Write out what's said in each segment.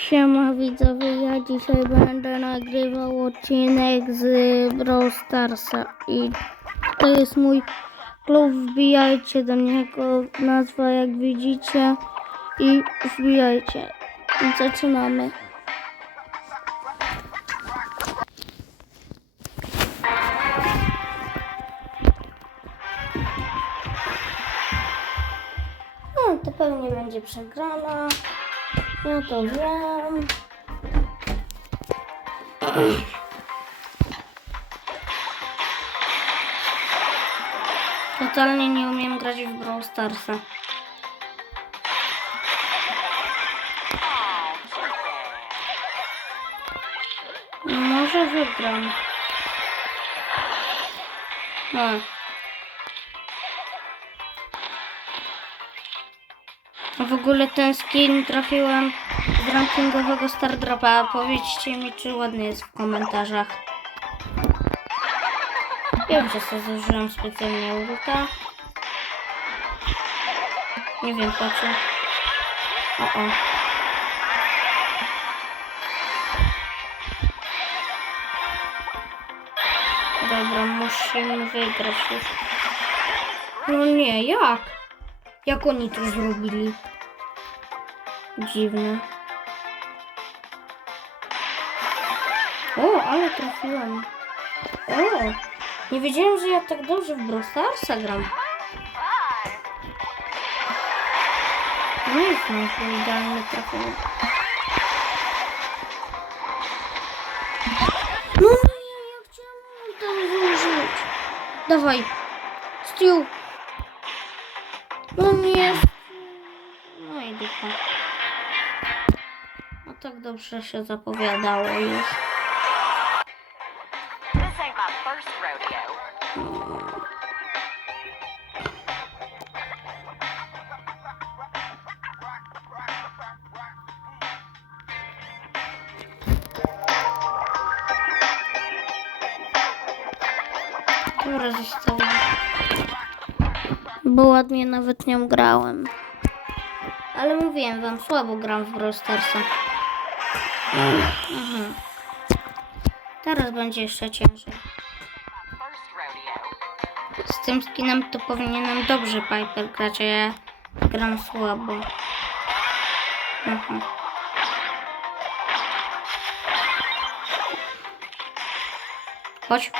Siema widzowie, ja dzisiaj będę nagrywał odcinek z Brawl Starsa i to jest mój klub, wbijajcie do niego, nazwa jak widzicie i wbijajcie. I zaczynamy. No, to pewnie będzie przegrana. Ja to wiem. Totalnie nie umiem grać w Brawl Starsa. Może wygram. No. W ogóle ten skin trafiłem z rankingowego Stardropa. Powiedzcie mi, czy ładny jest w komentarzach. Wiem, że sobie zużyłem specjalnie ulta. Nie wiem po co. O, o. Dobra, musimy wygrać już. No nie, jak? Jak oni to zrobili? Dziwne. O, ale trafiłem. O, nie wiedziałem, że ja tak dobrze w Brawl Starsa gram. No i znowu idealnie trafiłem. No nie, ja chciałem tam zużyć. Dawaj. Stiu. Tak dobrze się zapowiadało już. Dobra, zostawiam. Bo ładnie nawet nią grałem. Ale mówiłem wam, słabo gram w Brawl Starsa. Mhm. Teraz będzie jeszcze ciężej. Z tym skinem to powinienem dobrze Piper grać, a ja gram słabo. Mhm. Chodź.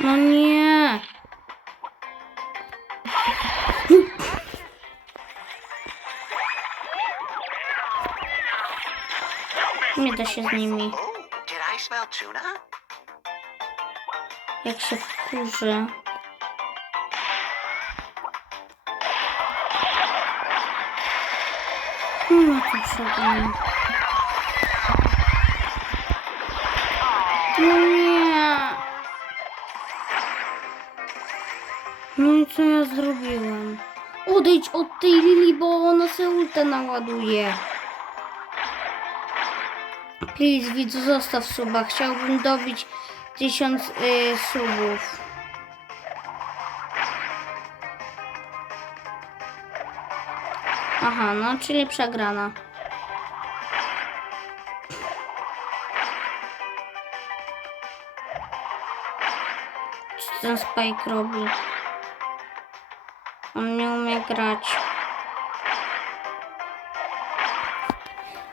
No nie. Się z nimi. Oh? Jak się wkurzy. No to przegram. No nie. No i co ja zrobiłem? Odejdź od tej Lili, bo ona se ultę naładuje. Please, widzu, zostaw suba. Chciałbym dobić tysiąc y, subów. Aha, no czyli przegrana. Co ten Spike robi? On nie umie grać.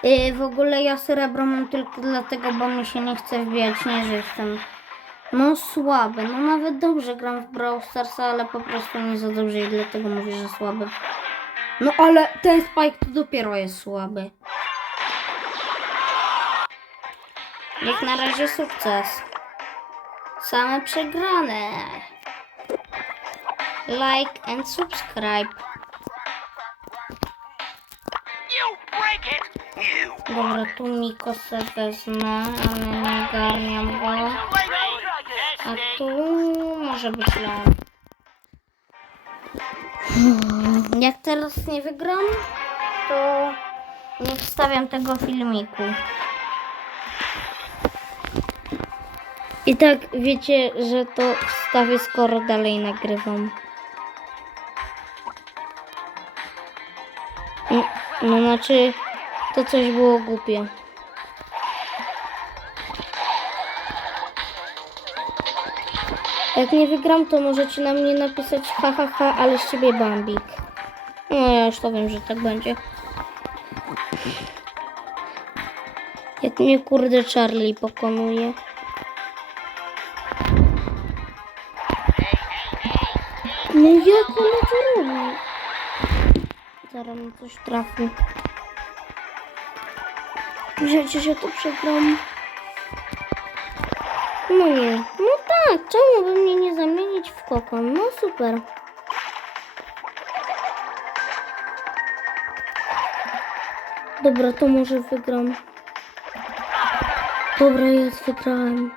Yy, w ogóle ja srebro mam tylko dlatego, bo mi się nie chce wbijać, nie, że jestem no słaby. No nawet dobrze gram w Brawl ale po prostu nie za dobrze i dlatego mówię, że słaby. No ale ten Spike to dopiero jest słaby. Jak na razie sukces. Same przegrane. Like and subscribe. You break it! Dobra, tu Mikosę wezmę, ale nie go. A tu może być Leon. Hmm, Jak teraz nie wygram, to nie wstawiam tego filmiku. I tak wiecie, że to wstawię skoro dalej nagrywam. No, no znaczy, to coś było głupie. Jak nie wygram, to możecie na mnie napisać hahaha, ha, ha, ale z ciebie bambik. No ja już to wiem, że tak będzie. Jak mnie kurde Charlie pokonuje. No jak ona to robi? Zaraz mi coś trafi. Przecież ja to przegram. No nie. No tak, czemu by mnie nie zamienić w kokon? No super. Dobra, to może wygram. Dobra, jest, wygrałem.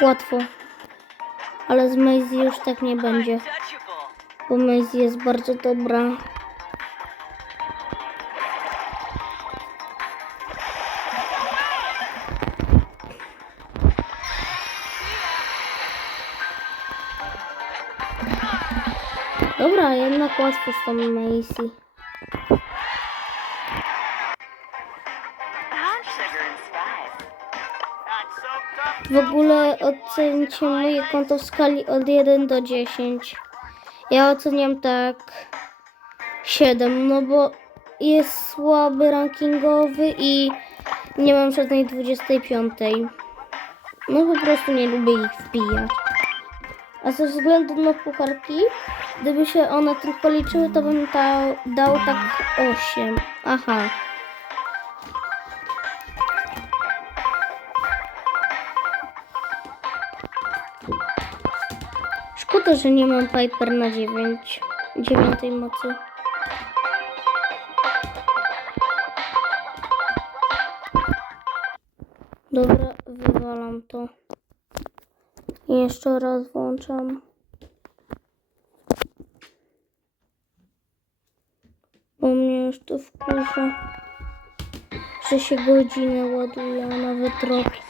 Łatwo. Ale z Maisie już tak nie będzie. Bo Maisie jest bardzo dobra. Dobra, jednak łatwo z tą Maisie. W ogóle ocencie moje konto w skali od 1 do 10. Ja oceniam tak 7, no bo jest słaby rankingowy i nie mam żadnej 25. No po prostu nie lubię ich wbijać. A ze względu na pucharki, gdyby się one tylko liczyły, to bym dał, dał tak 8. Aha. Szkoda, że nie mam Piper na 9. Dziewiątej mocy. Dobra, wywalam to. Jeszcze raz włączam. Bo mnie już to wkurza, że się godzinę ładuje, a nawet rok.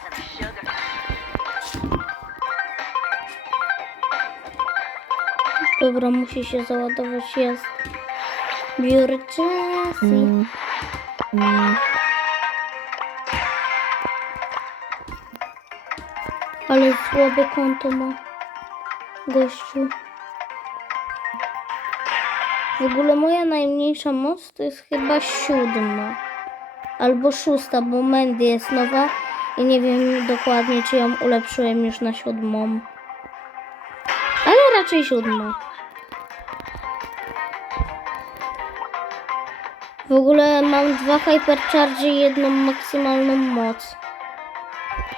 Dobra, musi się załadować, jest. Biorę Jessie. Ale słabe konto ma gościu. W ogóle moja najmniejsza moc to jest chyba siódma. Albo szósta, bo Mandy jest nowa i nie wiem dokładnie, czy ją ulepszyłem już na siódmą. Ale raczej siódma. Ogóle mam dwa hypercharge i jedną maksymalną moc.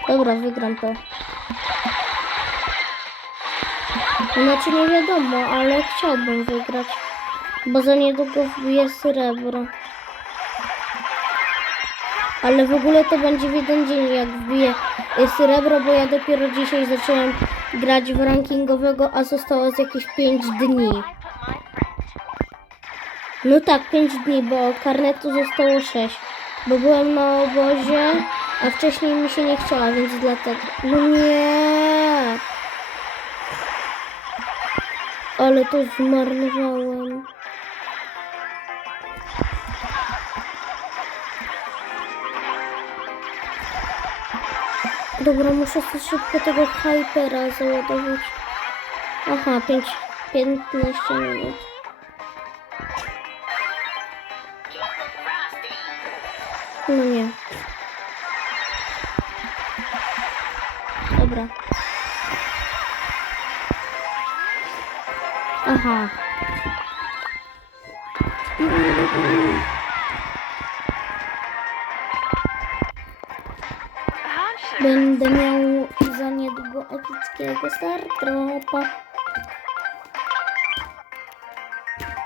Dobra, wygram to. Znaczy nie wiadomo, ale chciałbym wygrać. Bo za niedługo wbiję srebro. Ale w ogóle to będzie w jeden dzień, jak wbiję y, srebro, bo ja dopiero dzisiaj zacząłem grać w rankingowego, a zostało z jakieś 5 dni. No tak, 5 dni, bo karnetu zostało 6. Bo byłem na obozie, a wcześniej mi się nie chciała, więc dlatego. No nie! Ale to zmarnowałem. Dobra, muszę sobie szybko tego hypera załadować. Aha, 5, 15 minut.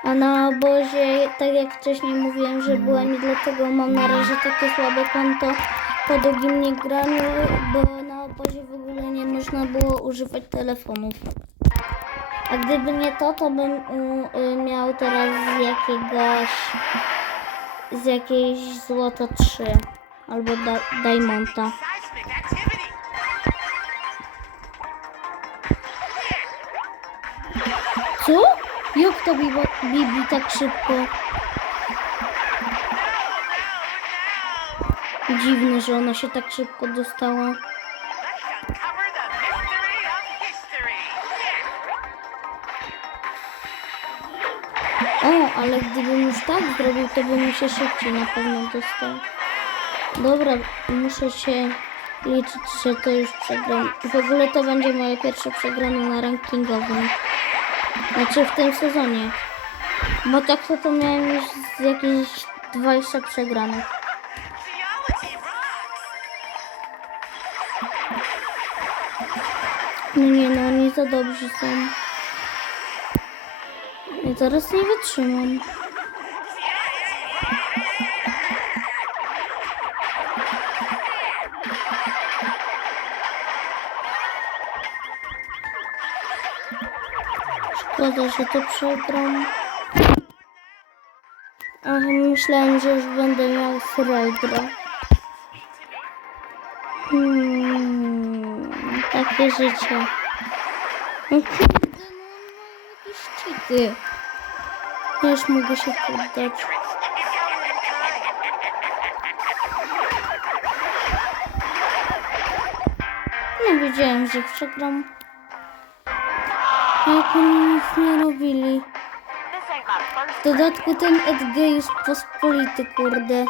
A na obozie, tak jak wcześniej mówiłem, że byłem i dlatego mam na razie takie słabe konto po długim niegraniu, bo na obozie w ogóle nie można było używać telefonów. A gdyby nie to, to bym u, y, miał teraz z jakiegoś z jakiejś złoto 3 albo da, Diamonda. Co? Jak to Bibi, Bibi tak szybko? Dziwne, że ona się tak szybko dostała. O, ale gdybym już tak zrobił, to bym się szybciej na pewno dostał. Dobra, muszę się liczyć, że to już przegram. W ogóle to będzie moje pierwsze przegranie na rankingowym. Znaczy w tym sezonie. Bo tak to, to miałem już z jakieś 20 przegranych. No nie no, oni za dobrzy są. Ja teraz nie wytrzymam. Szkoda, że to przegram. Ach, myślałem, że już będę miał srebro. Hmm, takie życie. No kurde, no. Ja już mogę się poddać. Nie wiedziałem, że przegram. Jak oni nic nie robili. W dodatku ten Edge jest pospolity, kurde.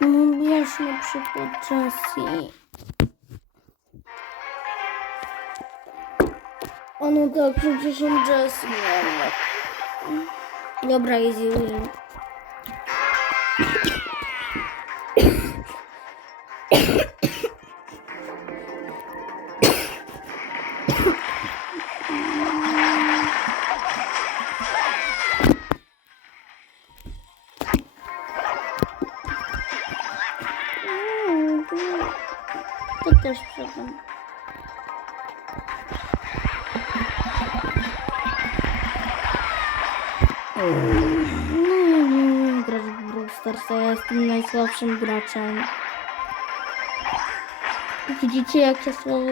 No wiesz, na przykład Jessie. O no tak, przecież on Jessie miał. Dobra, easy win. Mm, To też przegram. No grać w Brawl Starsa, ja jestem najsłabszym graczem. Widzicie jak ja słabo?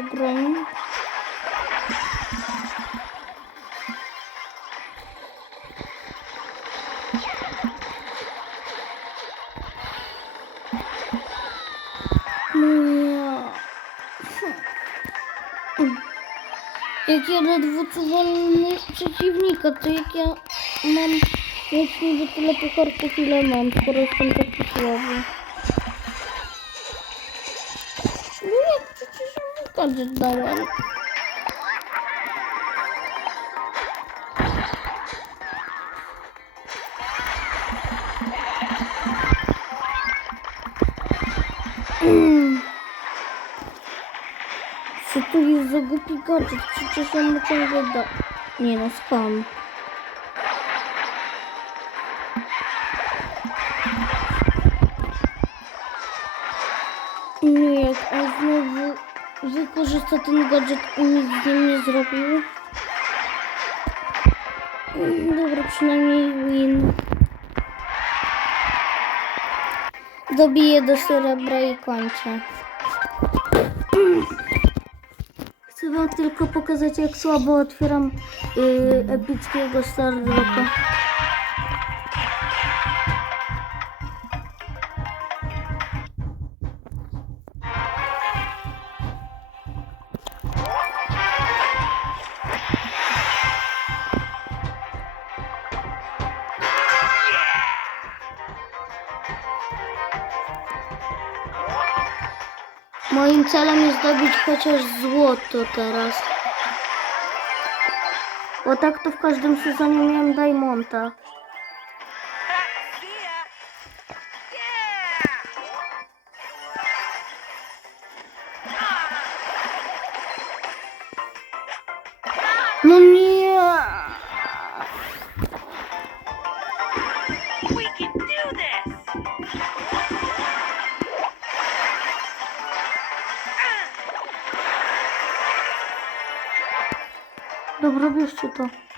No ja... Jak ja ledwo przeciwnika, to jak ja mam mieć niby tyle pucharków ile mam, skoro jestem taki słaby. No jak przecież gadżet dałem. Mm. Co tu jest za głupi gadżet? Przecież on mu ciągle da... Nie no, skam. Nie, on znowu wykorzysta ten gadżet i nic z nim nie zrobił. Mm, Dobra, przynajmniej win. Dobiję do srebra i kończę. Chcę wam tylko pokazać, jak słabo otwieram yy, epickiego Stardropa. Moim celem jest zdobyć chociaż złoto teraz. Bo tak to w każdym sezonie miałem Diamonda. Dobra, bierzcie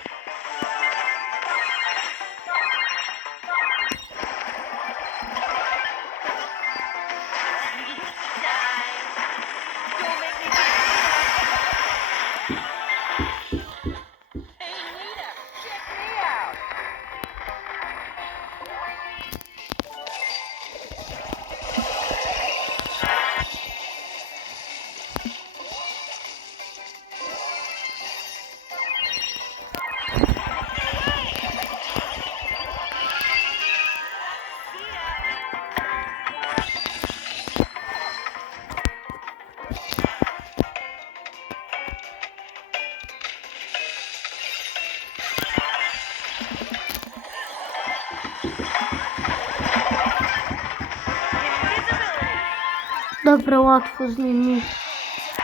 Dobra, łatwo z nimi.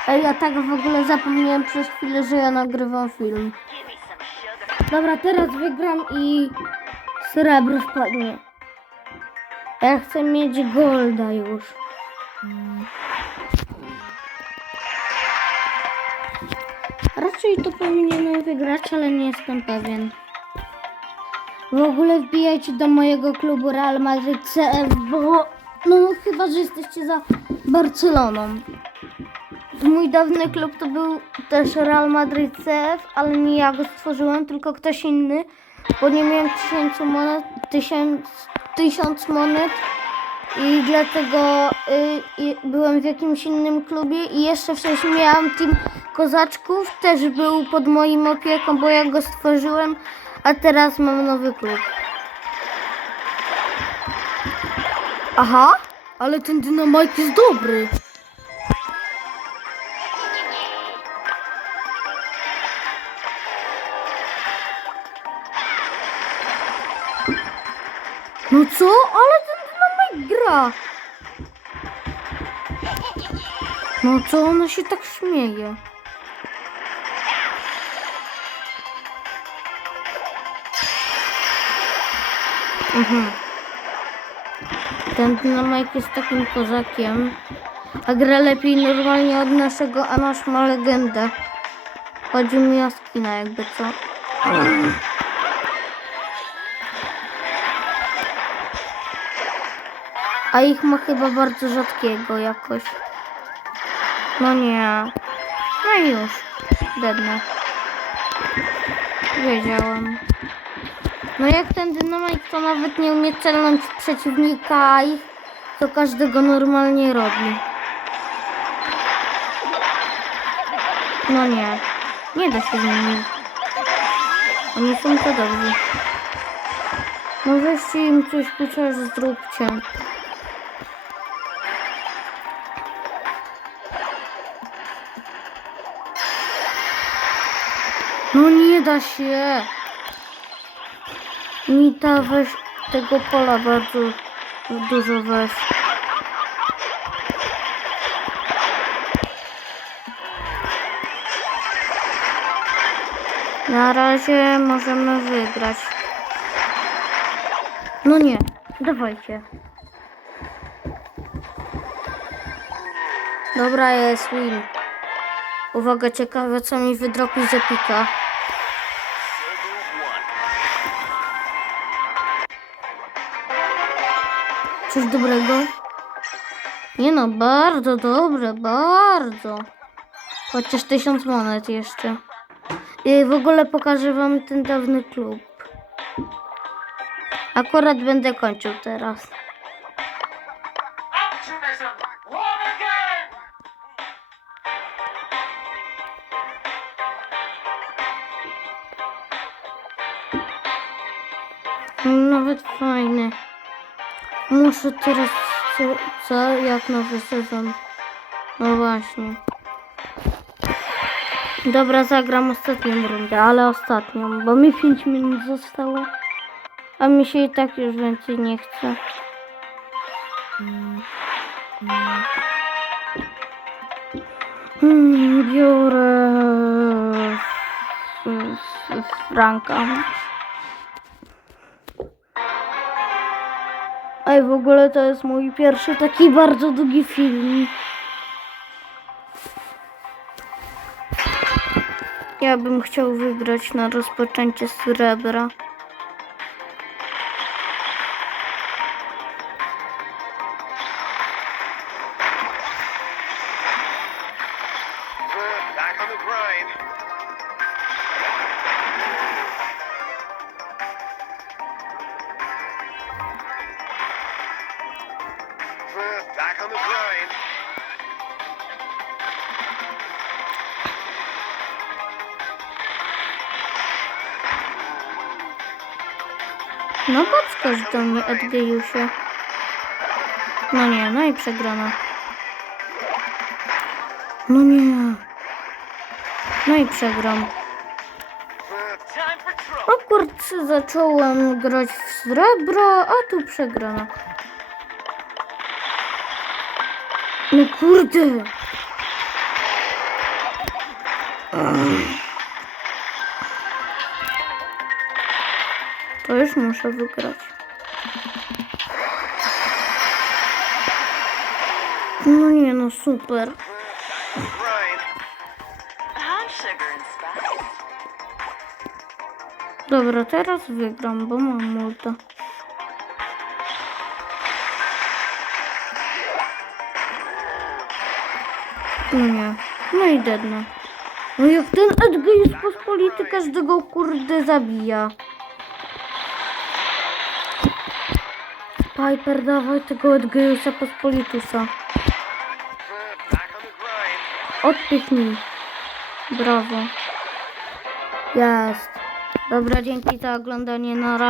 Ej, ja tak w ogóle zapomniałem przez chwilę, że ja nagrywam film. Dobra, teraz wygram i srebro wpadnie. Ja chcę mieć golda już. Raczej to powinienem wygrać, ale nie jestem pewien. W ogóle wbijajcie do mojego klubu Real Madrid CF, bo chyba, że jesteście za Barceloną. Mój dawny klub to był też Real Madrid CF, ale nie ja go stworzyłem, tylko ktoś inny, bo nie miałem tysięcy monet, tysiąc, tysiąc monet i dlatego y, y, byłem w jakimś innym klubie i jeszcze wcześniej miałam team kozaczków, też był pod moim opieką, bo ja go stworzyłem, a teraz mam nowy klub. Aha, ale ten dynamite jest dobry. No co? Ale ten dynamit gra. No co ona się tak śmieje? Mhm. Ten dynamit jest takim kozakiem. A gra lepiej normalnie od naszego, a nasz ma legendę. Chodzi mi o skina jakby co. A ich ma chyba bardzo rzadkiego jakoś. No nie. No już. Dedne. Wiedziałam. No jak ten dynamit to nawet nie umie celnąć przeciwnika, ich to każdego normalnie robi. No nie. Nie da się z nimi. Oni są to dobrzy. No weźcie im coś chociaż zróbcie. No nie da się. Mi ta weź tego pola bardzo dużo weź. Na razie możemy wygrać. No nie, dawajcie. Dobra, jest win. Uwaga, ciekawe co mi wydropi z epika. Coś dobrego? Nie no, bardzo dobre, bardzo. Chociaż tysiąc monet jeszcze. I w ogóle pokażę wam ten dawny klub. Akurat będę kończył teraz. Nawet fajny. Muszę teraz co, co jak nowy sezon. No właśnie. Dobra, zagram ostatnią rundę, ale ostatnią, bo mi 5 minut zostało. A mi się i tak już więcej nie chce. Hmm, biorę Franka. Ej, w ogóle to jest mój pierwszy taki bardzo długi film. Ja bym chciał wygrać na rozpoczęcie srebra. No podskocz do mnie, Edgejusie. No nie, no i przegrana. No nie. No i przegram. O kurczę, zacząłem grać w srebro, a tu przegrana. No kurde. Ach. Już muszę wygrać. No nie no, super. Dobra, teraz wygram, bo mam multa. No nie. No i dedno. No jak ten Edgar jest pospolity, każdego kurde zabija. Piper, dawaj tego Edgeiusa pospolitusa. Odpichnij. Brawo. Jest. Dobra, dzięki za oglądanie. Na razie.